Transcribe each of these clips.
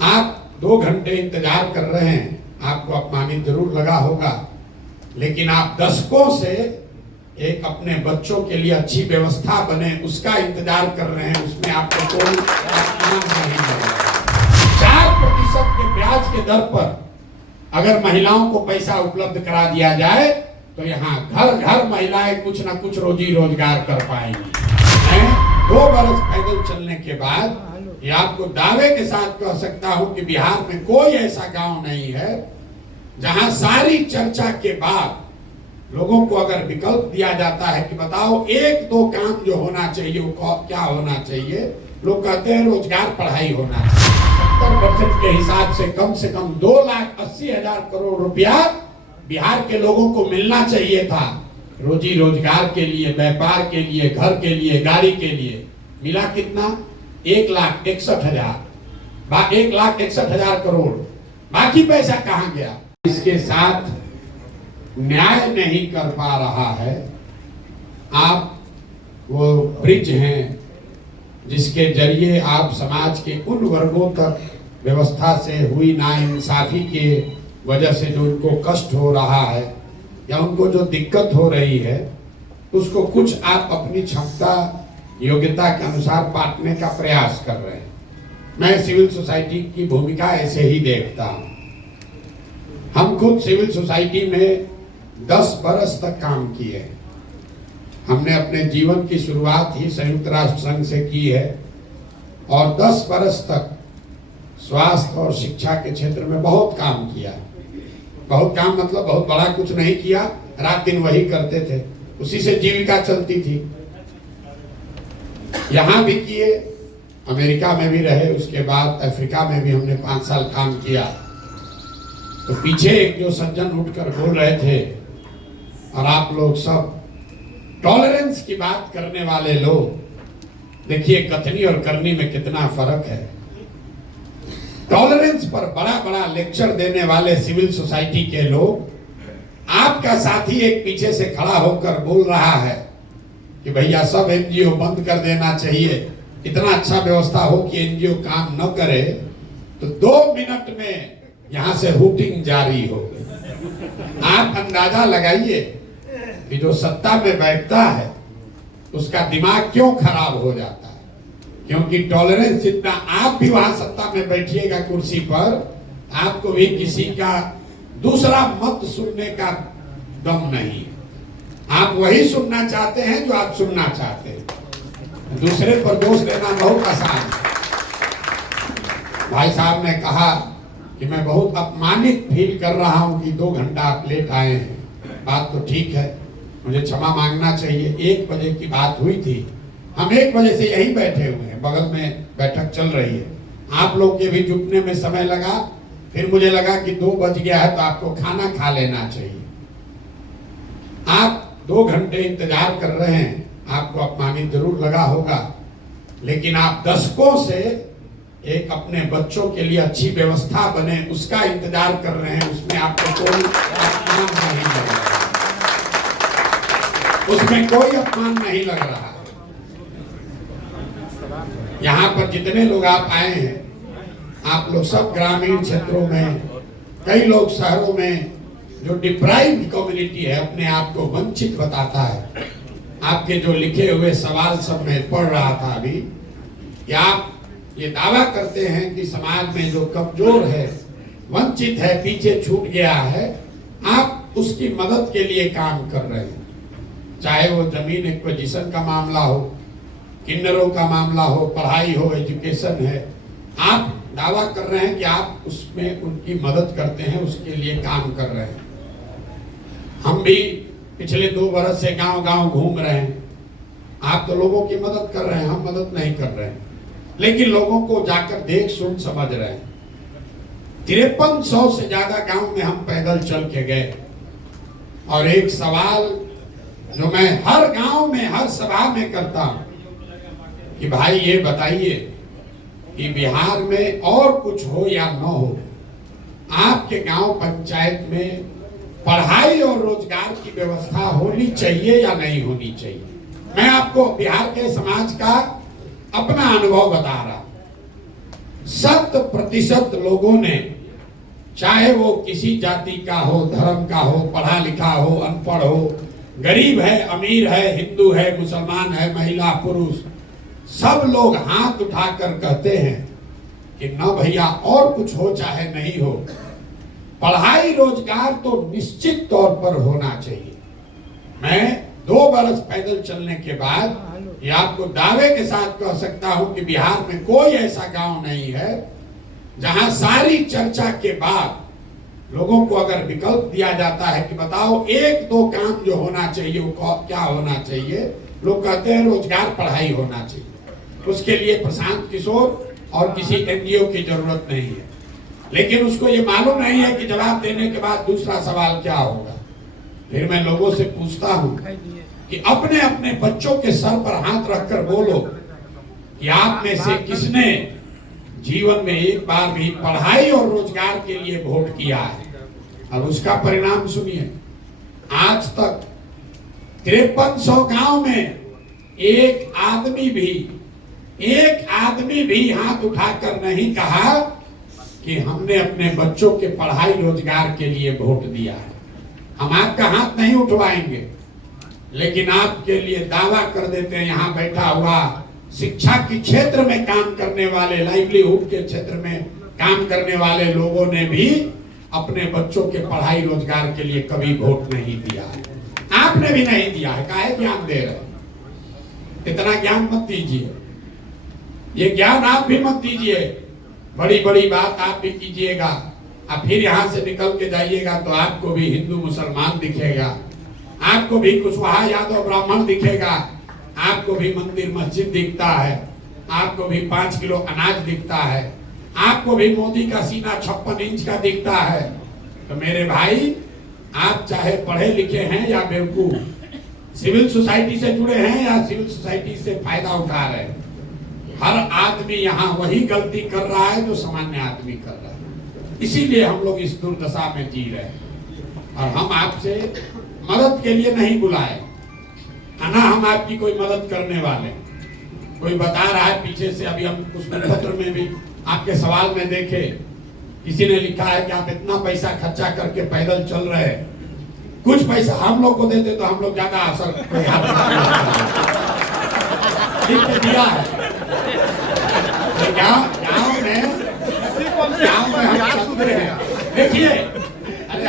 आप 2 घंटे इंतजार कर रहे हैं, आपको अपमानित जरूर लगा होगा, लेकिन आप दशकों से एक अपने बच्चों के लिए अच्छी व्यवस्था बने उसका इंतजार कर रहे हैं, उसमें आपको कोई अपमान नहीं लग रहा। 4% के ब्याज के दर पर अगर महिलाओं को पैसा उपलब्ध करा दिया जाए तो यहाँ घर घर महिलाएं कुछ ना कुछ रोजी रोजगार कर पाएंगी। 2 बरस पैदल चलने के बाद ये आपको दावे के साथ कह सकता हूं कि बिहार में कोई ऐसा गांव नहीं है जहां सारी चर्चा के बाद लोगों को अगर विकल्प दिया जाता है कि बताओ 1-2 काम जो होना चाहिए वो क्या होना चाहिए, लोग कहते हैं रोजगार पढ़ाई होना चाहिए। 70% के हिसाब से कम 2,80,000 करोड़ रुपया बिहार के लोगों को मिलना चाहिए था रोजी रोजगार के लिए, व्यापार के लिए, घर के लिए, गाड़ी के लिए। मिला कितना? 1,61,000, 1,61,000 करोड़। बाकी पैसा कहां गया? इसके साथ न्याय नहीं कर पा रहा है। आप वो ब्रिज हैं जिसके जरिए आप समाज के उन वर्गों तक व्यवस्था से हुई नाइंसाफी के वजह से जो उनको कष्ट हो रहा है या उनको जो दिक्कत हो रही है उसको कुछ आप अपनी क्षमता योग्यता के अनुसार बांटने का प्रयास कर रहे हैं। मैं सिविल सोसाइटी की भूमिका ऐसे ही देखता हूं। हम खुद सिविल सोसाइटी में 10 बरस तक काम किए। हमने अपने जीवन की शुरुआत ही संयुक्त राष्ट्र संघ से की है और 10 बरस तक स्वास्थ्य और शिक्षा के क्षेत्र में बहुत काम किया। बहुत काम मतलब बहुत बड़ा कुछ नहीं किया, रात दिन वही करते थे, उसी से जीविका चलती थी। यहाँ भी किए, अमेरिका में भी रहे, उसके बाद अफ्रीका में भी हमने 5 साल काम किया। तो पीछे एक जो सज्जन उठकर बोल रहे थे और आप लोग सब टॉलरेंस की बात करने वाले लोग, देखिए कथनी और करनी में कितना फर्क है। टॉलरेंस पर बड़ा बड़ा लेक्चर देने वाले सिविल सोसाइटी के लोग, आपका साथी एक पीछे से खड़ा होकर बोल रहा है कि भैया सब एनजीओ बंद कर देना चाहिए, इतना अच्छा व्यवस्था हो कि एनजीओ काम न करे, तो 2 मिनट में यहां से हुटिंग जारी हो गई। आप अंदाजा लगाइए कि जो सत्ता में बैठता है उसका दिमाग क्यों खराब हो जाता है, क्योंकि टॉलरेंस जितना आप भी वहां सत्ता में बैठिएगा कुर्सी पर, आपको भी किसी का दूसरा मत सुनने का दम नहीं। आप वही सुनना चाहते हैं जो आप सुनना चाहते हैं, दूसरे पर दोष देना बहुत आसान है। भाई साहब ने कहा कि मैं बहुत अपमानित फील कर रहा हूं कि 2 घंटा आप लेट आए हैं। बात तो ठीक है, मुझे क्षमा मांगना चाहिए। 1 बजे की बात हुई थी, हम 1 बजे से यही बैठे हुए हैं, बगल में बैठक चल रही है। आप लोग के भी जुटने में समय लगा, फिर मुझे लगा कि 2 बज गया है तो आपको खाना खा लेना चाहिए। आप 2 घंटे इंतजार कर रहे हैं, आपको अपमानित जरूर लगा होगा, लेकिन आप दशकों से एक अपने बच्चों के लिए अच्छी व्यवस्था बने उसका इंतजार कर रहे हैं, उसमें आपको कोई अपमान नहीं लग रहा, उसमें कोई अपमान नहीं लग रहा। यहाँ पर जितने लोग आप आए हैं, आप लोग सब ग्रामीण क्षेत्रों में, कई लोग शहरों में, जो डिप्राइव्ड कम्युनिटी है, अपने आप को वंचित बताता है। आपके जो लिखे हुए सवाल सब मैं पढ़ रहा था अभी, कि आप ये दावा करते हैं कि समाज में जो कमजोर है, वंचित है, पीछे छूट गया है, आप उसकी मदद के लिए काम कर रहे हैं। चाहे वो जमीन एक्विजिशन का मामला हो, किन्नरों का मामला हो, पढ़ाई हो, एजुकेशन है, आप दावा कर रहे हैं कि आप उसमें उनकी मदद करते हैं, उसके लिए काम कर रहे हैं। हम भी पिछले 2 बरस से गांव-गांव घूम रहे हैं। आप तो लोगों की मदद कर रहे हैं, हम मदद नहीं कर रहे हैं, लेकिन लोगों को जाकर देख सुन समझ रहे हैं। 5300 से ज्यादा गांव में हम पैदल चल के गए और एक सवाल जो मैं हर गांव में, हर सभा में करता हूं कि भाई ये बताइए कि बिहार में और कुछ हो या न हो, आपके गांव पंचायत में पढ़ाई और रोजगार की व्यवस्था होनी चाहिए या नहीं होनी चाहिए। मैं आपको बिहार के समाज का अपना अनुभव बता रहा हूं। 100% लोगों ने, चाहे वो किसी जाति का हो, धर्म का हो, पढ़ा लिखा हो, अनपढ़ हो, गरीब है, अमीर है, हिंदू है, मुसलमान है, महिला पुरुष, सब लोग हाथ उठाकर कहते हैं कि न भैया और कुछ हो चाहे नहीं हो, पढ़ाई रोजगार तो निश्चित तौर पर होना चाहिए। मैं 2 बरस पैदल चलने के बाद ये आपको दावे के साथ कह सकता हूं कि बिहार में कोई ऐसा गांव नहीं है जहां सारी चर्चा के बाद लोगों को अगर विकल्प दिया जाता है कि बताओ 1-2 काम जो होना चाहिए वो क्या होना चाहिए, लोग कहते हैं रोजगार, पढ़ाई होना चाहिए। उसके लिए प्रशांत किशोर और किसी एनजीओ की जरूरत नहीं है। लेकिन उसको ये मालूम नहीं है कि जवाब देने के बाद दूसरा सवाल क्या होगा। फिर मैं लोगों से पूछता हूं कि अपने अपने बच्चों के सर पर हाथ रखकर बोलो कि आप में से किसने जीवन में एक बार भी पढ़ाई और रोजगार के लिए वोट किया है। और उसका परिणाम सुनिए, आज तक 5300 गांव में एक आदमी भी हाथ उठाकर नहीं कहा कि हमने अपने बच्चों के पढ़ाई रोजगार के लिए वोट दिया है। हम आपका हाथ नहीं उठवाएंगे, लेकिन आपके लिए दावा कर देते हैं यहाँ बैठा हुआ शिक्षा के क्षेत्र में काम करने वाले, लाइवलीहुड के क्षेत्र में काम करने वाले लोगों ने भी अपने बच्चों के पढ़ाई रोजगार के लिए कभी वोट नहीं दिया है। आपने भी नहीं दिया है, काहे ज्ञान दे रहे? इतना ज्ञान मत दीजिए, ये ज्ञान आप भी मत दीजिए। बड़ी बड़ी बात आप भी कीजिएगा, अब फिर यहाँ से निकल के जाइएगा तो आपको भी हिंदू मुसलमान दिखेगा, आपको भी कुशवाहा यादव ब्राह्मण दिखेगा, आपको भी मंदिर मस्जिद दिखता है, आपको भी 5 किलो अनाज दिखता है, आपको भी मोदी का सीना 56 इंच का दिखता है। तो मेरे भाई, आप चाहे पढ़े लिखे हैं या बेवकूफ, सिविल सोसाइटी से जुड़े हैं या सिविल सोसाइटी से फायदा उठा रहे हैं, हर आदमी यहाँ वही गलती कर रहा है जो सामान्य आदमी कर रहा है। इसीलिए हम लोग इस दुर्दशा में जी रहे हैं। और हम आपसे मदद के लिए नहीं बुलाए, ना हम आपकी कोई मदद करने वाले। कोई बता रहा है पीछे से, अभी हम उस पत्र में भी आपके सवाल में देखे, किसी ने लिखा है कि आप इतना पैसा खर्चा करके पैदल चल रहे हैं, कुछ पैसा हम लोग को देते तो हम लोग ज्यादा असर दिया है। गाँव में हम चलते हैं, देखिए, अरे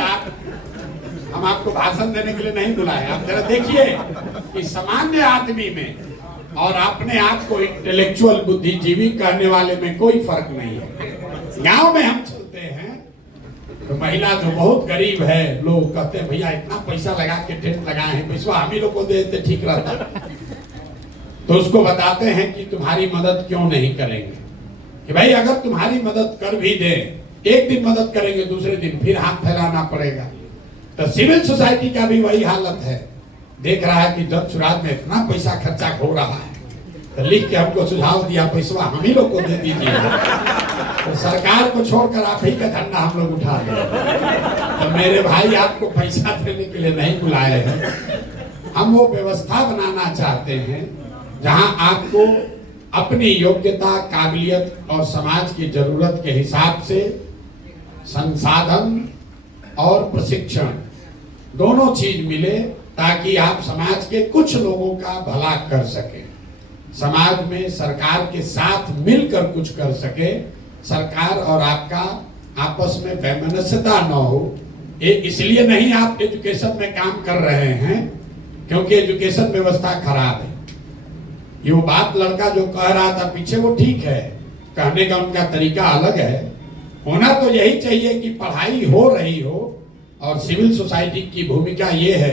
हम आपको भाषण देने के लिए नहीं बुलाए, आप जरा देखिए कि सामान्य आदमी में और अपने आप को इंटेलेक्चुअल बुद्धिजीवी कहने वाले में कोई फर्क नहीं है। गांव में हम चलते हैं तो महिला जो बहुत गरीब है, लोग कहते हैं भैया इतना पैसा लगा के टेंट लगाए हैं, पैसा हम ही लोग को दे देते ठीक रहता। तो उसको बताते हैं कि तुम्हारी मदद क्यों नहीं करेंगे, कि भाई अगर तुम्हारी मदद कर भी दे, एक दिन मदद करेंगे, दूसरे दिन फिर हाथ फैलाना पड़ेगा। तो सिविल सोसाइटी का भी वही हालत है, देख रहा है कि जब सुराज में इतना पैसा खर्चा हो रहा है, तो लिख के हमको सुझाव दिया पैसा हम ही लोग को दे दीजिए, तो सरकार को छोड़कर आप ही का धंधा हम लोग उठा लें। तो मेरे भाई, आपको पैसा देने के लिए नहीं बुलाए हैं, हम वो व्यवस्था बनाना चाहते हैं जहां आपको अपनी योग्यता, काबिलियत और समाज की जरूरत के हिसाब से संसाधन और प्रशिक्षण दोनों चीज मिले, ताकि आप समाज के कुछ लोगों का भला कर सके, समाज में सरकार के साथ मिलकर कुछ कर सके, सरकार और आपका आपस में वैमनस्यता न हो। इसलिए नहीं आप एजुकेशन में काम कर रहे हैं क्योंकि एजुकेशन व्यवस्था खराब है। ये वो बात लड़का जो कह रहा था पीछे, वो ठीक है, कहने का उनका तरीका अलग है। होना तो यही चाहिए कि पढ़ाई हो रही हो, और सिविल सोसाइटी की भूमिका ये है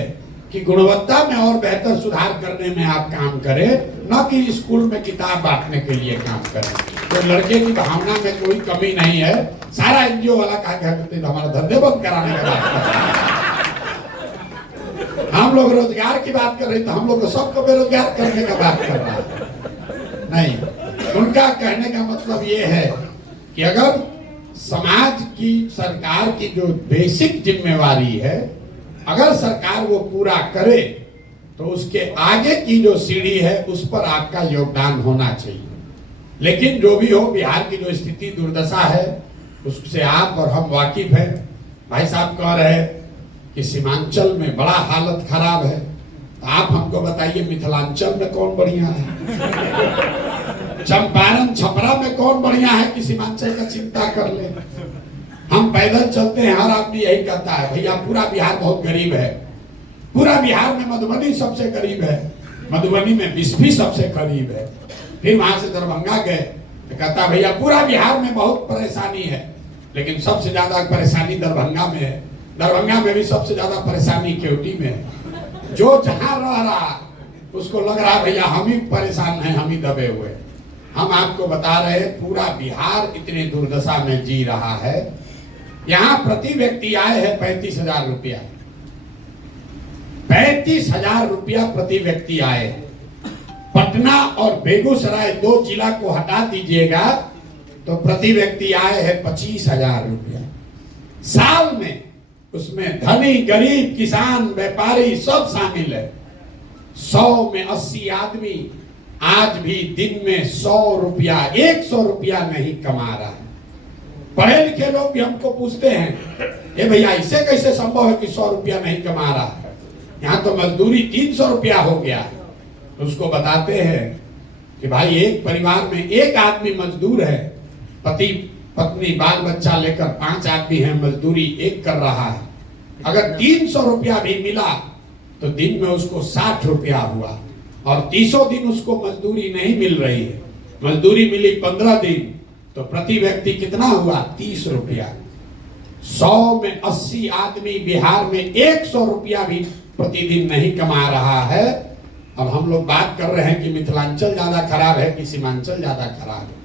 कि गुणवत्ता में और बेहतर सुधार करने में आप काम करें, न कि स्कूल में किताब बांटने के लिए काम करें। तो लड़के की भावना में कोई कमी नहीं है। सारा एनजीओ वाला कहा करते हमारा धंधे बंद कराने का बात कर रहे हैं। हम लोग रोजगार की बात कर रहे, तो हम लोग तो सबको बेरोजगार करने का बात कर रहा है। नहीं, उनका कहने का मतलब ये है कि अगर समाज की, सरकार की जो बेसिक जिम्मेवारी है, अगर सरकार वो पूरा करे, तो उसके आगे की जो सीढ़ी है उस पर आपका योगदान होना चाहिए। लेकिन जो भी हो, बिहार की जो स्थिति दुर्दशा है उससे आप और हम वाकिफ हैं। भाई साहब कह रहे हैं कि सीमांचल में बड़ा हालत खराब है, तो आप हमको बताइए मिथिलांचल में कौन बढ़िया है? चंपारण छपरा में कौन बढ़िया है कि सीमांचल का चिंता कर ले? हम पैदल चलते हैं, हर आदमी यही कहता है भैया पूरा बिहार बहुत गरीब है। पूरा बिहार में मधुबनी सबसे गरीब है, मधुबनी में बिस्फी सबसे करीब है। फिर वहां से दरभंगा गए तो कहता भैया पूरा बिहार में बहुत परेशानी है, लेकिन सबसे ज्यादा परेशानी दरभंगा में है। दरभंगा में भी सबसे ज्यादा परेशानी केवटी में है। जो जहां रह रहा उसको लग रहा भैया हम ही परेशान हैं, हम ही दबे हुए। हम आपको बता रहे हैं पूरा बिहार इतनी दुर्दशा में जी रहा है। यहाँ प्रति व्यक्ति आय है 35,000 रुपया, 35,000 रुपया प्रति व्यक्ति आए। पटना और बेगूसराय 2 जिला को हटा दीजिएगा तो प्रति व्यक्ति आय है 25,000 रुपया साल में। उसमें धनी गरीब किसान व्यापारी सब शामिल है। 100 में 80 आदमी आज भी दिन में 100 रुपया 100 रुपया नहीं कमा रहा है। पढ़े लिखे लोग भी हमको पूछते हैं ये भैया इसे कैसे संभव है कि 100 रुपया नहीं कमा रहा है? यहाँ तो मजदूरी 300 रुपया हो गया। उसको बताते हैं कि भाई एक परिवार में एक आदमी मजदूर है, पति पत्नी बाल बच्चा लेकर 5 आदमी है, मजदूरी एक कर रहा है। अगर 300 रुपया भी मिला तो दिन में उसको 60 रुपया हुआ, और 30 दिन उसको मजदूरी नहीं मिल रही है। मजदूरी मिली 15 दिन तो प्रति व्यक्ति कितना हुआ? 30 रुपया। 100 में 80 आदमी बिहार में 100 रुपया भी प्रतिदिन नहीं कमा रहा है। और हम लोग बात कर रहे हैं कि मिथिलांचल ज्यादा खराब है कि सीमांचल ज्यादा खराब है।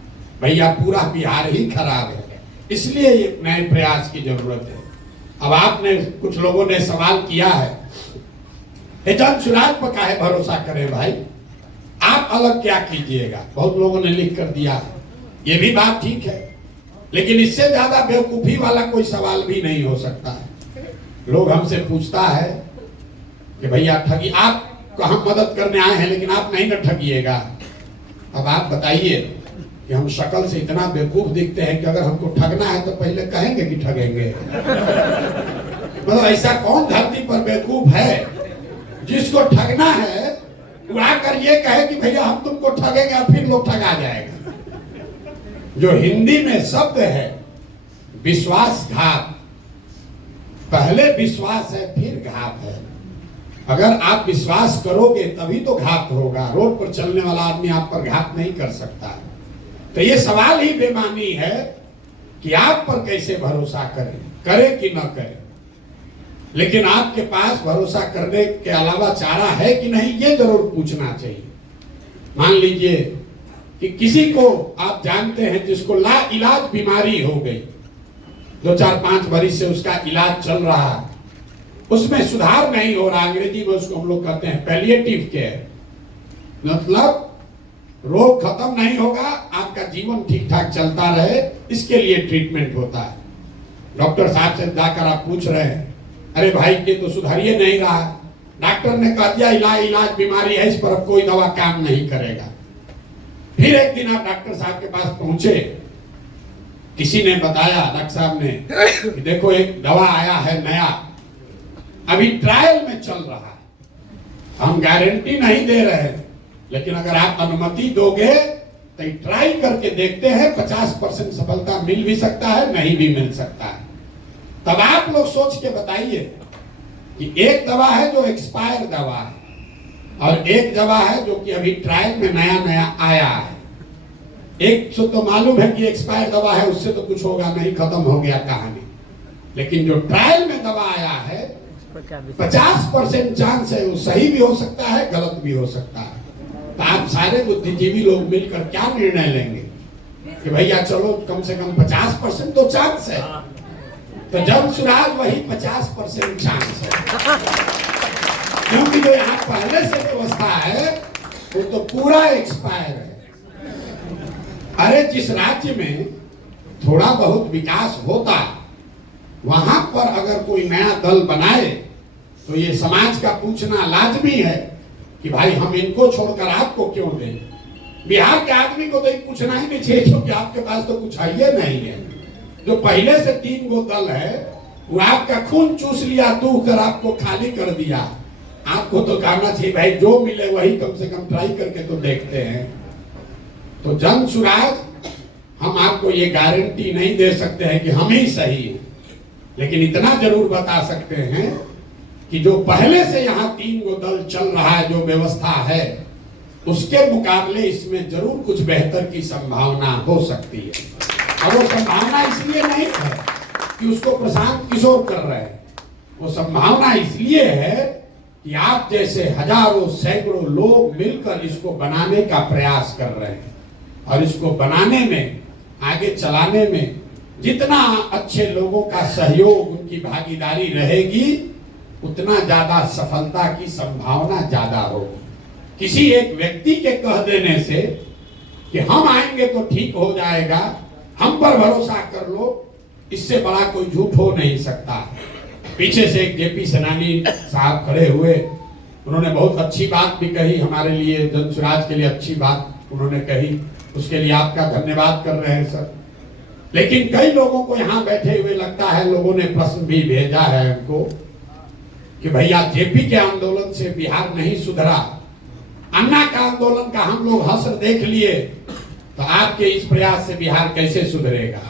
भैया पूरा बिहार ही खराब है, इसलिए ये नए प्रयास की जरूरत है। अब आपने कुछ लोगों ने सवाल किया है जन सुराज पर काहे भरोसा करें भाई, आप अलग क्या कीजिएगा? बहुत लोगों ने लिख कर दिया, ये भी बात ठीक है, लेकिन इससे ज्यादा बेवकूफी वाला कोई सवाल भी नहीं हो सकता है। लोग हमसे पूछता है कि भैया ठगी, आप को हम मदद करने आए हैं लेकिन आप नहीं न ठगिएगा। अब आप बताइए कि हम शक्ल से इतना बेवकूफ दिखते हैं कि अगर हमको ठगना है तो पहले कहेंगे कि ठगेंगे। मतलब ऐसा कौन धरती पर बेवकूफ है जिसको ठगना है उड़ाकर ये कहे कि भैया हम तुमको ठगेंगे और फिर लोग ठगा जाएगा। जो हिंदी में शब्द है विश्वासघात, पहले विश्वास है फिर घात है। अगर आप विश्वास करोगे तभी तो घात होगा। रोड पर चलने वाला आदमी आप पर घात नहीं कर सकता है। तो ये सवाल ही बेमानी है कि आप पर कैसे भरोसा करें, करें कि न करें। लेकिन आपके पास भरोसा करने के अलावा चारा है कि नहीं, ये जरूर पूछना चाहिए। मान लीजिए कि किसी को आप जानते हैं जिसको ला इलाज बीमारी हो गई, 2-4-5 बरिस से उसका इलाज चल रहा है, उसमें सुधार नहीं हो रहा। अंग्रेजी में उसको हम लोग कहते हैं पैलिएटिव केयर, मतलब रोग खत्म नहीं होगा, आपका जीवन ठीक ठाक चलता रहे, इसके लिए ट्रीटमेंट होता है। डॉक्टर साहब से जाकर आप पूछ रहे हैं अरे भाई ये तो सुधरिए नहीं रहा, डॉक्टर ने कह दिया इलाज बीमारी है, इस पर अब कोई दवा काम नहीं करेगा। फिर एक दिन आप डॉक्टर साहब के पास पहुंचे, किसी ने बताया, डॉक्टर साहब ने, कि देखो एक दवा आया है नया, अभी ट्रायल में चल रहा है, हम गारंटी नहीं दे रहे हैं, लेकिन अगर आप अनुमति दोगे तो ट्राई करके देखते हैं, 50% सफलता मिल भी सकता है, नहीं भी मिल सकता है। तब आप लोग सोच के बताइए कि एक दवा है जो एक्सपायर दवा है और एक दवा है जो कि अभी ट्रायल में नया नया आया है। एक तो मालूम है कि एक्सपायर दवा है, उससे तो कुछ होगा नहीं, खत्म हो गया कहानी। लेकिन जो ट्रायल में दवा आया है 50% चांस है वो सही भी हो सकता है, गलत भी हो सकता है। तो आप सारे बुद्धिजीवी लोग मिलकर क्या निर्णय लेंगे कि भैया चलो कम से कम 50% तो चांस है, तो जब सुराज वही 50% चांस है, क्योंकि जो यहाँ पहले से व्यवस्था है वो तो पूरा एक्सपायर है। अरे जिस राज्य में थोड़ा बहुत विकास होता वहां पर अगर कोई नया दल बनाए तो ये समाज का पूछना लाजमी है कि भाई हम इनको छोड़कर आपको क्यों दें। बिहार के आदमी को तो पूछना ही नहीं चाहिए, क्योंकि आपके पास तो कुछ है नहीं है। जो पहले से 3 गो दल है वो आपका खून चूस लिया, तू कर आपको खाली कर दिया। आपको तो कहना चाहिए भाई जो मिले वही कम से कम ट्राई करके तो देखते हैं। तो जन सुराज हम आपको ये गारंटी नहीं दे सकते हैं कि हम ही सही हैं, लेकिन इतना जरूर बता सकते हैं कि जो पहले से यहाँ 3 गो दल चल रहा है, जो व्यवस्था है, उसके मुकाबले इसमें जरूर कुछ बेहतर की संभावना हो सकती है। और वो संभावना इसलिए नहीं है कि उसको प्रशांत किशोर कर रहे हैं, वो संभावना इसलिए है कि आप जैसे हजारों सैकड़ों लोग मिलकर इसको बनाने का प्रयास कर रहे हैं। और इसको बनाने में, आगे चलाने में जितना अच्छे लोगों का सहयोग, उनकी भागीदारी रहेगी, उतना ज्यादा सफलता की संभावना ज्यादा होगी। किसी एक व्यक्ति के कह देने से कि हम आएंगे तो ठीक हो जाएगा, हम पर भरोसा कर लो, इससे बड़ा कोई झूठ हो नहीं सकता। पीछे से एक जेपी सेनानी साहब खड़े हुए, उन्होंने बहुत अच्छी बात भी कही हमारे लिए, जनसुराज के लिए अच्छी बात उन्होंने कही, उसके लिए आपका धन्यवाद कर रहे हैं सर। लेकिन कई लोगों को यहाँ बैठे हुए लगता है, लोगों ने प्रश्न भी भेजा है हमको कि भैया जेपी के आंदोलन से बिहार नहीं सुधरा, अन्ना का आंदोलन का हम लोग हसर देख लिए, तो आपके इस प्रयास से बिहार कैसे सुधरेगा,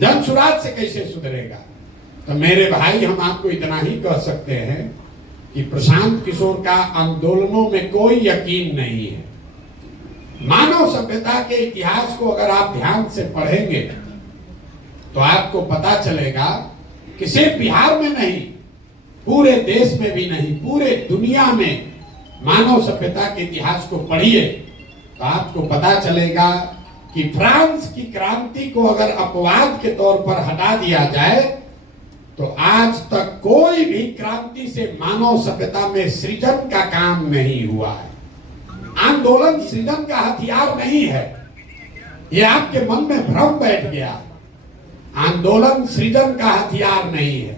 जनसुराज से कैसे सुधरेगा। तो मेरे भाई, हम आपको इतना ही कह सकते हैं कि प्रशांत किशोर का आंदोलनों में कोई यकीन नहीं है। मानव सभ्यता के इतिहास को अगर आप ध्यान से पढ़ेंगे तो आपको पता चलेगा कि सिर्फ बिहार में नहीं, पूरे देश में भी नहीं, पूरे दुनिया में मानव सभ्यता के इतिहास को पढ़िए तो आपको पता चलेगा कि फ्रांस की क्रांति को अगर अपवाद के तौर पर हटा दिया जाए तो आज तक कोई भी क्रांति से मानव सभ्यता में सृजन का काम नहीं हुआ है। आंदोलन सृजन का हथियार नहीं है, ये आपके मन में भ्रम बैठ गया। आंदोलन सृजन का हथियार नहीं है।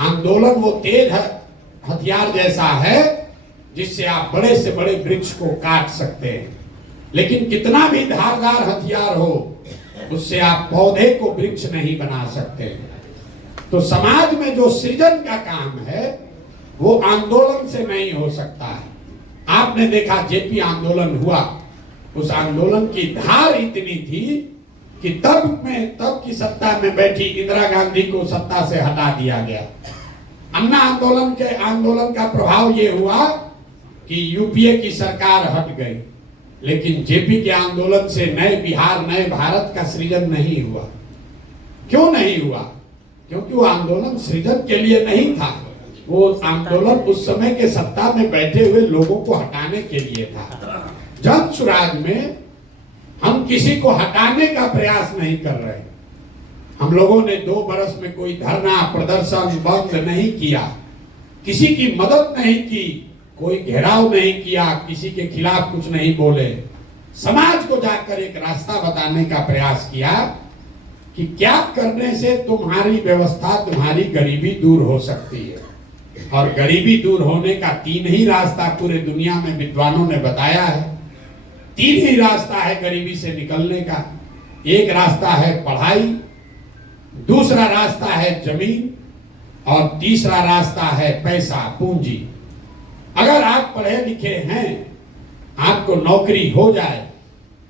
आंदोलन वो तेज हथियार जैसा है जिससे आप बड़े से बड़े वृक्ष को काट सकते हैं, लेकिन कितना भी धारदार हथियार हो, उससे आप पौधे को वृक्ष नहीं बना सकते। तो समाज में जो सृजन का काम है वो आंदोलन से नहीं हो सकता है। आपने देखा जेपी आंदोलन हुआ, उस आंदोलन की धार इतनी थी कि तब की सत्ता में बैठी इंदिरा गांधी को सत्ता से हटा दिया गया। अन्ना आंदोलन का प्रभाव ये हुआ कि यूपीए की सरकार हट गई, लेकिन जेपी के आंदोलन से नए बिहार, नए भारत का सृजन नहीं हुआ। क्यों नहीं हुआ? क्योंकि वो आंदोलन सृजन के लिए नहीं था, वो आंदोलन उस समय के सत्ता में बैठे हुए लोगों को हटाने के लिए था। जनसुराज में हम किसी को हटाने का प्रयास नहीं कर रहे। हम लोगों ने 2 बरस में कोई धरना, प्रदर्शन, बंद नहीं किया, किसी की मदद नहीं की, कोई घेराव नहीं किया, किसी के खिलाफ कुछ नहीं बोले। समाज को जाकर एक रास्ता बताने का प्रयास किया कि क्या करने से तुम्हारी व्यवस्था, तुम्हारी गरीबी दूर हो सकती है। और गरीबी दूर होने का 3 ही रास्ता पूरे दुनिया में विद्वानों ने बताया है। 3 ही रास्ता है गरीबी से निकलने का। एक रास्ता है पढ़ाई, दूसरा रास्ता है जमीन, और तीसरा रास्ता है पैसा, पूंजी। अगर आप पढ़े लिखे हैं, आपको नौकरी हो जाए,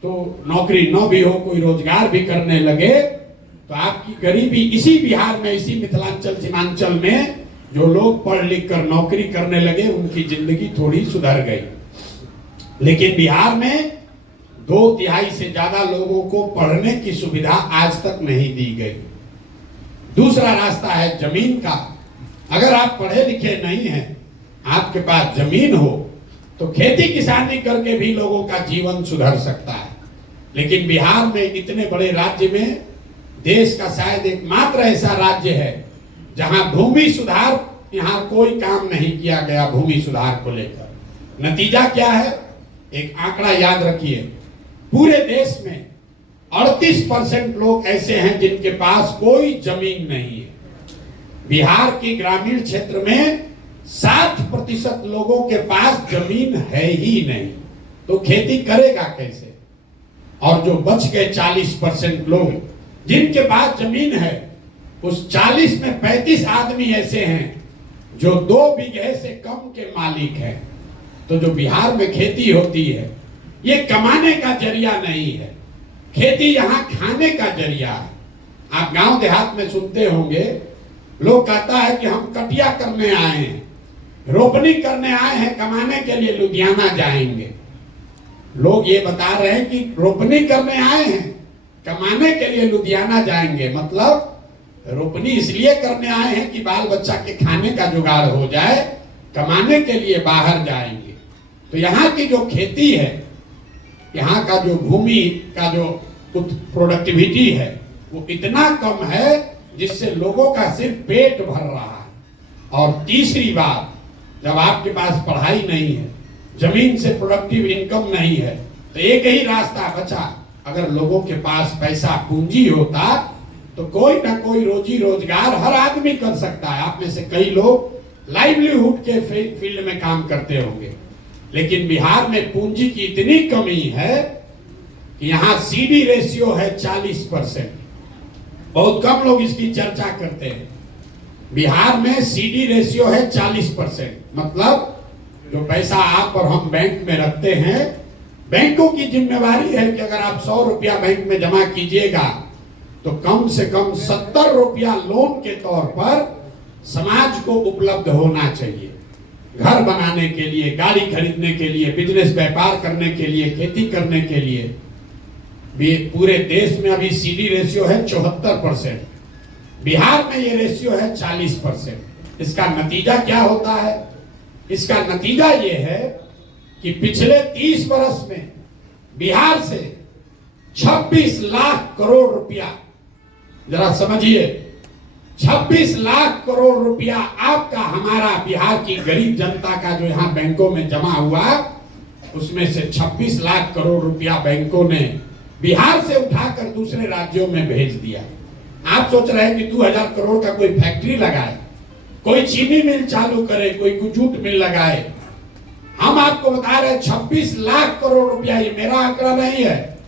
तो नौकरी न भी हो, कोई रोजगार भी करने लगे, तो आपकी गरीबी इसी बिहार में, इसी मिथिलांचल सीमांचल में जो लोग पढ़ लिख कर नौकरी करने लगे, उनकी जिंदगी थोड़ी सुधर गई। लेकिन बिहार में 2/3 से ज्यादा लोगों को पढ़ने की सुविधा आज तक नहीं दी गई। दूसरा रास्ता है जमीन का। अगर आप पढ़े लिखे नहीं हैं, आपके पास जमीन हो, तो खेती किसानी करके भी लोगों का जीवन सुधर सकता है। लेकिन बिहार में, इतने बड़े राज्य में, देश का शायद एकमात्र ऐसा राज्य है जहां भूमि सुधार, यहां कोई काम नहीं किया गया भूमि सुधार को लेकर। नतीजा क्या है? एक आंकड़ा याद रखिए, पूरे देश में 38% लोग ऐसे हैं जिनके पास कोई जमीन नहीं है। बिहार के ग्रामीण क्षेत्र में 60% लोगों के पास जमीन है ही नहीं, तो खेती करेगा कैसे? और जो बच गए 40% लोग जिनके पास जमीन है, उस 40 में 35 आदमी ऐसे हैं जो 2 बीघे से कम के मालिक हैं। तो जो बिहार में खेती होती है, ये कमाने का जरिया नहीं है, खेती यहाँ खाने का जरिया है। आप गांव देहात में सुनते होंगे, लोग कहता है कि हम कटिया करने आए हैं, रोपनी करने आए हैं, कमाने के लिए लुधियाना जाएंगे। लोग ये बता रहे हैं कि रोपनी करने आए हैं, कमाने के लिए लुधियाना जाएंगे। मतलब रोपनी इसलिए करने आए हैं कि बाल बच्चा के खाने का जुगाड़ हो जाए, कमाने के लिए बाहर जाएंगे। तो यहाँ की जो खेती है, यहाँ का जो भूमि का जो प्रोडक्टिविटी है, वो इतना कम है जिससे लोगों का सिर्फ पेट भर रहा है। और तीसरी बात, जब आपके पास पढ़ाई नहीं है, जमीन से प्रोडक्टिव इनकम नहीं है, तो एक ही रास्ता बचा, अगर लोगों के पास पैसा पूंजी होता तो कोई ना कोई रोजी रोजगार हर आदमी कर सकता है। आप में से कई लोग लाइवलीहुड के फील्ड में काम करते होंगे, लेकिन बिहार में पूंजी की इतनी कमी है कि यहाँ सीडी रेशियो है 40%। बहुत कम लोग इसकी चर्चा करते हैं। बिहार में सीडी रेशियो है 40%। मतलब जो पैसा आप और हम बैंक में रखते हैं, बैंकों की जिम्मेवारी है कि अगर आप 100 रुपया बैंक में जमा कीजिएगा तो कम से कम 70 रुपया लोन के तौर पर समाज को उपलब्ध होना चाहिए। घर बनाने के लिए, गाड़ी खरीदने के लिए, बिजनेस व्यापार करने के लिए, खेती करने के लिए। पूरे देश में अभी सीडी रेशियो है 74%, बिहार में ये रेशियो है 40%। इसका नतीजा क्या होता है? इसका नतीजा ये है कि पिछले 30 वर्ष में बिहार से 26 लाख करोड़ रुपया, जरा समझिए, 26 लाख करोड़ रुपया आपका, हमारा, बिहार की गरीब जनता का जो यहाँ बैंकों में जमा हुआ, उसमें से 26 लाख करोड़ रुपया बैंकों ने बिहार से उठाकर दूसरे राज्यों में भेज दिया। आप सोच रहे हैं कि 2000 करोड़ का कोई फैक्ट्री लगाए, कोई चीनी मिल चालू करे, कोई जूट मिल लगाए। हम आपको बता रहे हैं 26 लाख करोड़ रुपया, ये मेरा आंकड़ा नहीं है,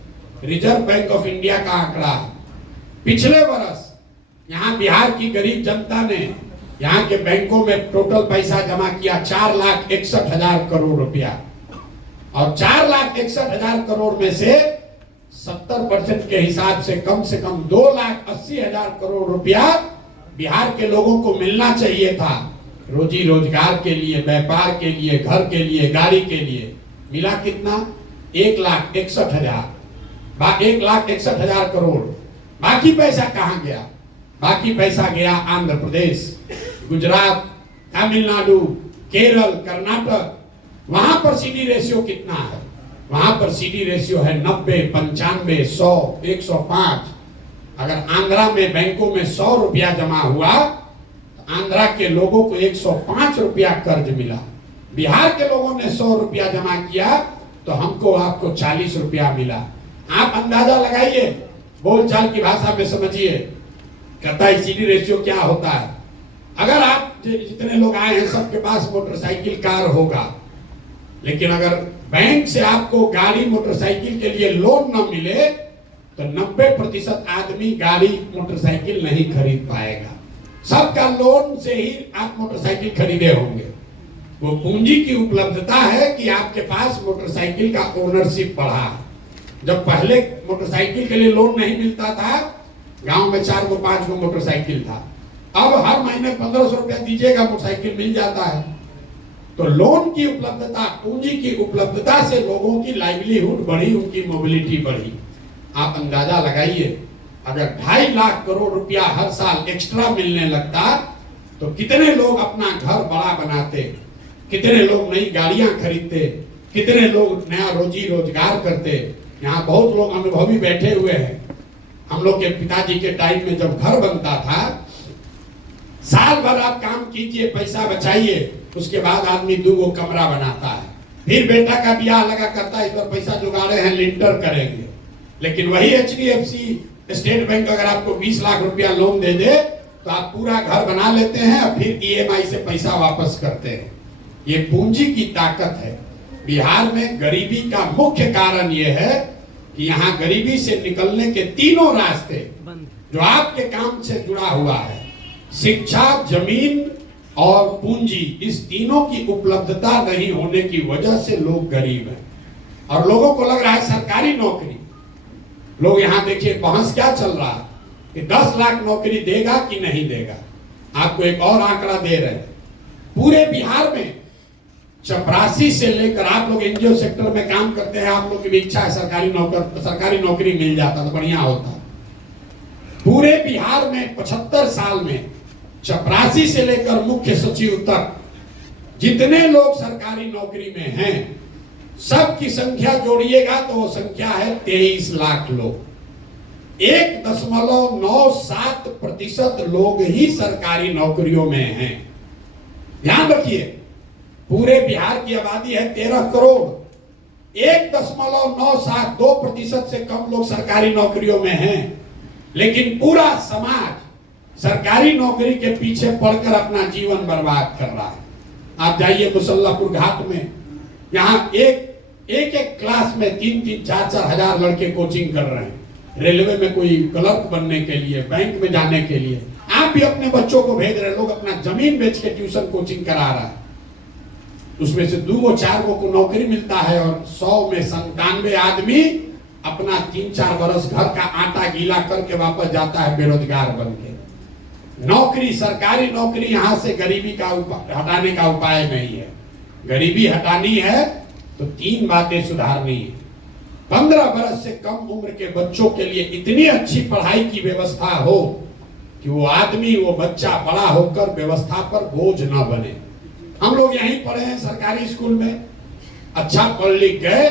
रिजर्व बैंक ऑफ इंडिया का आंकड़ा है। पिछले वर्ष यहाँ बिहार की गरीब जनता ने यहाँ के बैंकों में टोटल पैसा जमा किया 4,61,000 करोड़ रुपया, और 4,61,000 करोड़ में से 70% के हिसाब से कम 2,80,000 करोड़ रुपया बिहार के लोगों को मिलना चाहिए था, रोजी रोजगार के लिए, व्यापार के लिए, घर के लिए, गाड़ी के लिए। मिला कितना? 1,61,000, 1,61,000 करोड़। बाकी पैसा कहां गया? बाकी पैसा गया आंध्र प्रदेश, गुजरात, तमिलनाडु, केरल, कर्नाटक। वहां पर सीडी रेशियो कितना है? वहां पर सीडी रेशियो है 90, 95, 100, 105। अगर आंध्रा में बैंकों में 100 रुपया जमा हुआ तो आंध्रा के लोगों को 105 रुपया कर्ज मिला। बिहार के लोगों ने 100 रुपया जमा किया तो हमको, आपको 40 रुपया मिला। आप अंदाजा लगाइए, बोलचाल की भाषा में समझिए, कहता है सीडी रेशियो क्या होता है। अगर आप जितने लोग आए हैं सबके पास मोटरसाइकिल, कार होगा, लेकिन अगर बैंक से आपको गाड़ी, मोटरसाइकिल के लिए लोन न मिले तो 90% आदमी गाड़ी, मोटरसाइकिल नहीं खरीद पाएगा। सबका लोन से ही आप मोटरसाइकिल खरीदे होंगे। वो पूंजी की उपलब्धता है कि आपके पास मोटरसाइकिल का ओनरशिप बढ़ा। जब पहले मोटरसाइकिल के लिए लोन नहीं मिलता था, गांव में 4 को 5 को मोटरसाइकिल था, अब हर महीने 1500 रुपया दीजिएगा, मोटरसाइकिल मिल जाता है। तो लोन की उपलब्धता, पूंजी की उपलब्धता से लोगों की लाइवलीहुड बढ़ी, उनकी मोबिलिटी बढ़ी। आप अंदाजा लगाइए, अगर 2.5 लाख करोड़ रुपया हर साल एक्स्ट्रा मिलने लगता तो कितने लोग अपना घर बड़ा बनाते, कितने लोग नई गाड़ियां खरीदते, कितने लोग नया रोजी रोजगार करते। यहाँ बहुत लोग अनुभवी बैठे हुए हैं। हम लोग के पिताजी के टाइम में जब घर बनता था, साल भर आप काम कीजिए, पैसा बचाइए, उसके बाद आदमी 2 कमरा बनाता है, फिर बेटा का ब्याह लगा करता है, इस पर पैसा जुगाड़े हैं, लिंटर करेंगे। लेकिन वही HDFC, स्टेट बैंक अगर आपको 20 लाख रुपया लोन दे दे तो आप पूरा घर बना लेते हैं और फिर EMI से पैसा वापस करते हैं। ये पूंजी की ताकत है। बिहार में गरीबी का मुख्य कारण यह है कि यहाँ गरीबी से निकलने के तीनों रास्ते जो आपके काम से जुड़ा हुआ है, शिक्षा, जमीन और पूंजी, इस तीनों की उपलब्धता नहीं होने की वजह से लोग गरीब हैं। और लोगों को लग रहा है सरकारी नौकरी, लोग यहाँ देखिए बहस क्या चल रहा है कि 10 लाख नौकरी देगा कि नहीं देगा। आपको एक और आंकड़ा दे रहे हैं, पूरे बिहार में 84 से लेकर, आप लोग एनजीओ सेक्टर में काम करते हैं, आप लोग की भी इच्छा है सरकारी नौकरी मिल जाता तो बढ़िया होता। पूरे बिहार में 75 साल में 84 से लेकर मुख्य सचिव तक जितने लोग सरकारी नौकरी में हैं, सबकी संख्या जोड़िएगा तो वो संख्या है 23 लाख लोग। 1.97% लोग ही सरकारी नौकरियों में हैं। ध्यान रखिए, पूरे बिहार की आबादी है 13 करोड़, 1.972% से कम लोग सरकारी नौकरियों में हैं। लेकिन पूरा समाज सरकारी नौकरी के पीछे पड़कर अपना जीवन बर्बाद कर रहा है। आप जाइए मुसल्लापुर घाट में, यहाँ एक क्लास में 3-4 हजार लड़के कोचिंग कर रहे हैं, रेलवे में कोई क्लर्क बनने के लिए, बैंक में जाने के लिए। आप भी अपने बच्चों को भेज रहे, लोग अपना जमीन बेच के ट्यूशन कोचिंग करा रहा है। उसमें से 2-4 को नौकरी मिलता है और 100 में 97 आदमी अपना 3-4 बरस घर का आटा गीला करके वापस जाता है बेरोजगार बन के। नौकरी, सरकारी नौकरी यहां से गरीबी का हटाने का उपाय नहीं है। गरीबी हटानी है तो 3 बातें सुधारनी है। 15 बरस से कम उम्र के बच्चों के लिए इतनी अच्छी पढ़ाई की व्यवस्था हो कि वो आदमी, वो बच्चा बड़ा होकर व्यवस्था पर बोझ न बने। हम लोग यहीं पढ़े हैं सरकारी स्कूल में, अच्छा पढ़ लिख गए,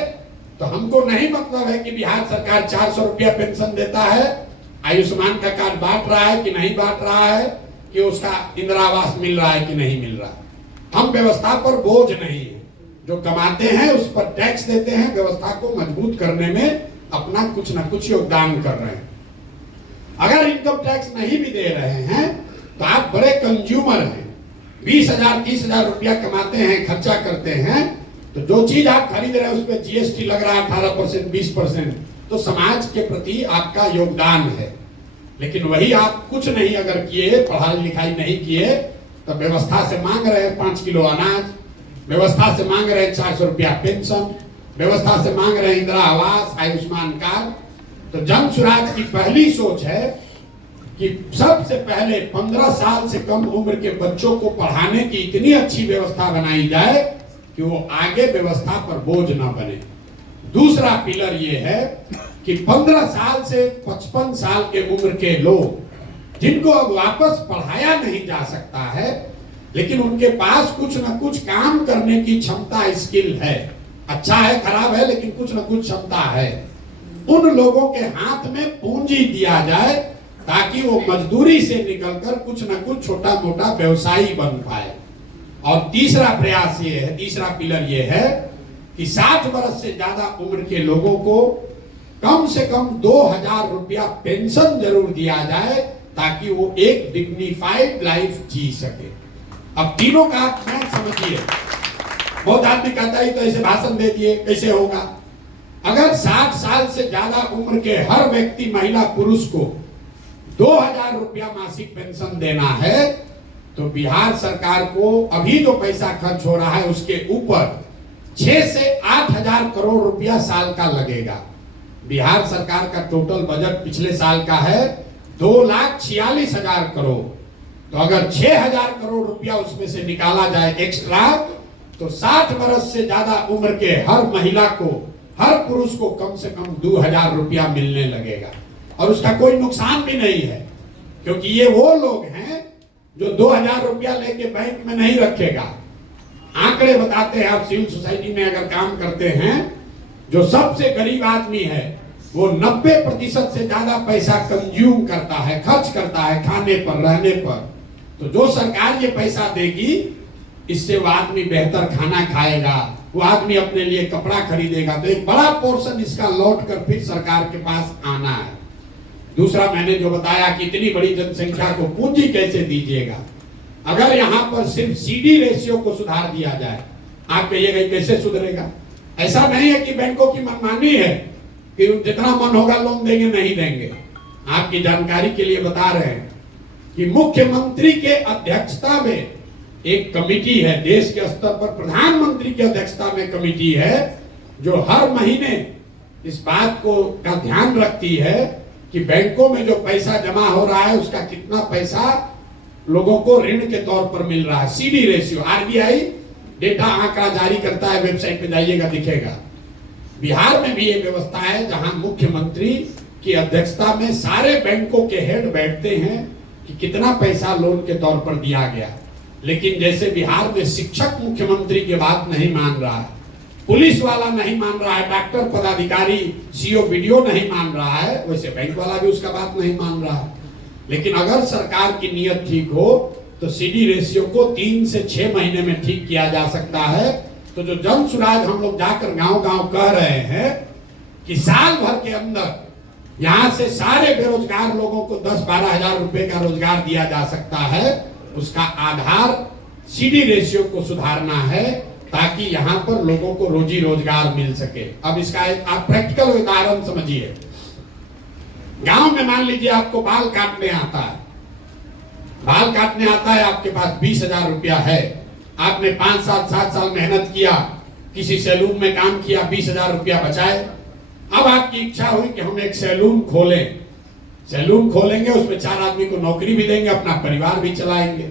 तो हमको नहीं मतलब है कि बिहार सरकार 400 रुपया पेंशन देता है, आयुष्मान का कार्ड बांट रहा है कि नहीं बांट रहा है, कि उसका इंदिरा आवास मिल रहा है कि नहीं मिल रहा है। हम व्यवस्था पर बोझ नहीं है, जो कमाते हैं उस पर टैक्स देते हैं, व्यवस्था को मजबूत करने में अपना कुछ ना कुछ योगदान कर रहे हैं। अगर इनकम टैक्स नहीं भी दे रहे हैं तो आप बड़े कंज्यूमर हैं, 20,000-30,000 रुपया कमाते हैं, खर्चा करते हैं, तो जो चीज आप खरीद रहे हैं उस पर जीएसटी लग रहा है 18%, 20%, तो समाज के प्रति आपका योगदान है। लेकिन वही आप कुछ नहीं अगर किए, पढ़ाई लिखाई नहीं किए, तो व्यवस्था से मांग रहे हैं 5 किलो अनाज, व्यवस्था से मांग रहे हैं 400 रुपया पेंशन, व्यवस्था से मांग रहे हैं इंदिरा आवास, आयुष्मान कार्ड। तो जन स्वराज की पहली सोच है कि सबसे पहले 15 साल से कम उम्र के बच्चों को पढ़ाने की इतनी अच्छी व्यवस्था बनाई जाए कि वो आगे व्यवस्था पर बोझ ना बने। दूसरा पिलर ये है कि 15 साल से 55 साल के उम्र के लोग जिनको अब वापस पढ़ाया नहीं जा सकता है, लेकिन उनके पास कुछ ना कुछ काम करने की क्षमता, स्किल है, अच्छा है खराब है लेकिन कुछ ना कुछ क्षमता है, उन लोगों के हाथ में पूंजी दिया जाए ताकि वो मजदूरी से निकलकर कुछ ना कुछ छोटा मोटा व्यवसायी बन पाए। और तीसरा प्रयास ये है, तीसरा पिलर ये है कि 60 वर्ष से ज्यादा उम्र के लोगों को कम से कम 2,000 रुपया पेंशन जरूर दिया जाए ताकि वो एक डिग्निफाइड लाइफ जी सके। अब तीनों का आप मैच समझिए। बहुत आदमी कहता है तो ऐसे भाषण दे दिए कैसे होगा। अगर 60 साल से ज्यादा उम्र के हर व्यक्ति, महिला पुरुष को 2,000 रुपया मासिक पेंशन देना है तो बिहार सरकार को अभी जो पैसा खर्च हो रहा है उसके ऊपर 6 से 8,000 करोड़ रुपया साल का लगेगा। बिहार सरकार का टोटल बजट पिछले साल का है 2,46,000 करोड़। तो अगर 6,000 करोड़ रुपया उसमें से निकाला जाए एक्स्ट्रा, तो 60 वर्ष से ज्यादा उम्र के हर महिला को, हर पुरुष को कम से कम 2,000 रुपया मिलने लगेगा। और उसका कोई नुकसान भी नहीं है, क्योंकि ये वो लोग हैं जो 2,000 रुपया लेके बैंक में नहीं रखेगा। आंकड़े बताते हैं, आप सिविल सोसाइटी में अगर काम करते हैं, जो सबसे गरीब आदमी है वो 90% से ज्यादा पैसा कंज्यूम करता है, खर्च करता है खाने पर, रहने पर। तो जो सरकार ये पैसा देगी, इससे वो आदमी बेहतर खाना खाएगा, वो आदमी अपने लिए कपड़ा खरीदेगा, तो एक बड़ा पोर्शन इसका लौट कर फिर सरकार के पास आना है। दूसरा, मैंने जो बताया कि इतनी बड़ी जनसंख्या को पूंजी कैसे दीजिएगा। अगर यहाँ पर सिर्फ सीडी रेशियो को सुधार दिया जाए, आप कहिएगा कैसे सुधरेगा। ऐसा नहीं है कि बैंकों की मनमानी है कि जितना मन होगा लोन देंगे, नहीं देंगे। आपकी जानकारी के लिए बता रहे हैं कि मुख्यमंत्री के अध्यक्षता में एक कमेटी है, देश के स्तर पर प्रधानमंत्री की अध्यक्षता में कमेटी है, जो हर महीने इस बात को का ध्यान रखती है कि बैंकों में जो पैसा जमा हो रहा है उसका कितना पैसा लोगों को ऋण के तौर पर मिल रहा है। सीडी रेशियो, आरबीआई डेटा आंकड़ा जारी करता है, वेबसाइट पे जाइएगा दिखेगा। बिहार में भी ये व्यवस्था है जहां मुख्यमंत्री की अध्यक्षता में सारे बैंकों के हेड बैठते हैं कि कितना पैसा लोन के तौर पर दिया गया। लेकिन जैसे बिहार में शिक्षक मुख्यमंत्री की बात नहीं मान रहा है, पुलिस वाला नहीं मान रहा है, डॉक्टर पदाधिकारी सीओ बीडीओ नहीं मान रहा है, वैसे बैंक वाला भी उसका बात नहीं मान रहा है। लेकिन अगर सरकार की नीयत ठीक हो तो सीडी रेशियो को 3 से 6 महीने में ठीक किया जा सकता है। तो जो जन सुराज हम लोग जाकर गांव गांव कह रहे हैं कि साल भर के अंदर यहां से सारे बेरोजगार लोगों को 10-12 हजार रुपए का रोजगार दिया जा सकता है, उसका आधार सीडी रेशियो को सुधारना है ताकि यहां पर लोगों को रोजी रोजगार मिल सके। अब इसका एक आप प्रैक्टिकल उदाहरण समझिए। गांव में मान लीजिए आपको बाल काटने आता है, बाल काटने आता है, आपके पास 20,000 रुपया है, आपने 5 साल 7 साल मेहनत किया, किसी सैलून में काम किया, 20,000 रुपया बचाए। अब आपकी इच्छा हुई कि हम एक सैलून खोलें, सैलून खोलेंगे, उसमें 4 आदमी को नौकरी भी देंगे, अपना परिवार भी चलाएंगे।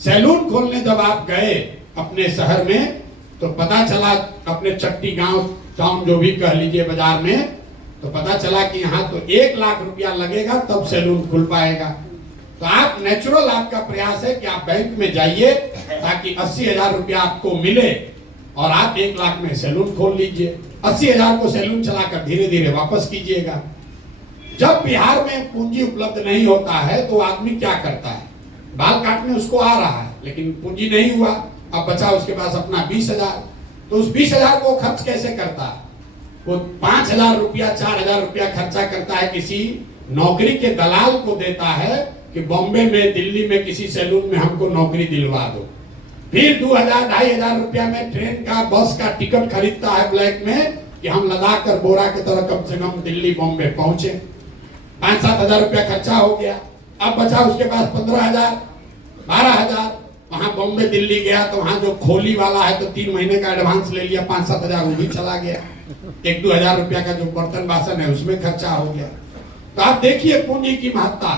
सैलून खोलने जब आप गए अपने शहर में तो पता चला, अपने चट्टी गांव टाउन जो भी कह लीजिए बाजार में, तो पता चला कि यहाँ तो 1 लाख रुपया लगेगा तब सैलून खुल पाएगा। तो आप नेचुरल आपका प्रयास है कि आप बैंक में जाइए ताकि 80,000 रुपया आपको मिले और आप 1 लाख में सैलून खोल लीजिए। 80,000 को सैलून चलाकर धीरे धीरे वापस कीजिएगा। जब बिहार में पूंजी उपलब्ध नहीं होता है तो आदमी क्या करता है, बाल काटने उसको आ रहा है लेकिन पूंजी नहीं हुआ, अब बचा उसके पास अपना 20,000, तो उस 20,000 को खर्च कैसे करता है? वो 5,000 रुपया 4,000 रुपया खर्चा करता है, किसी नौकरी के दलाल को देता है कि बॉम्बे में दिल्ली में किसी सैलून में हमको नौकरी दिलवा दो। फिर 2,000-2,500 रुपया में ट्रेन का बस का टिकट खरीदता है ब्लैक में कि हम लगा कर बोरा की तरह कम से कम दिल्ली बॉम्बे पहुंचे। 5-7 हजार रुपया खर्चा हो गया, अब बचा उसके पास 15,000 12,000। वहां बॉम्बे दिल्ली गया तो वहां जो खोली वाला है तो 3 महीने का एडवांस ले लिया, 5-7 हजार वो भी चला गया। 1-2 हजार रुपया का जो बर्तन बासन है उसमें खर्चा हो गया। तो आप देखिए पूंजी की महत्ता।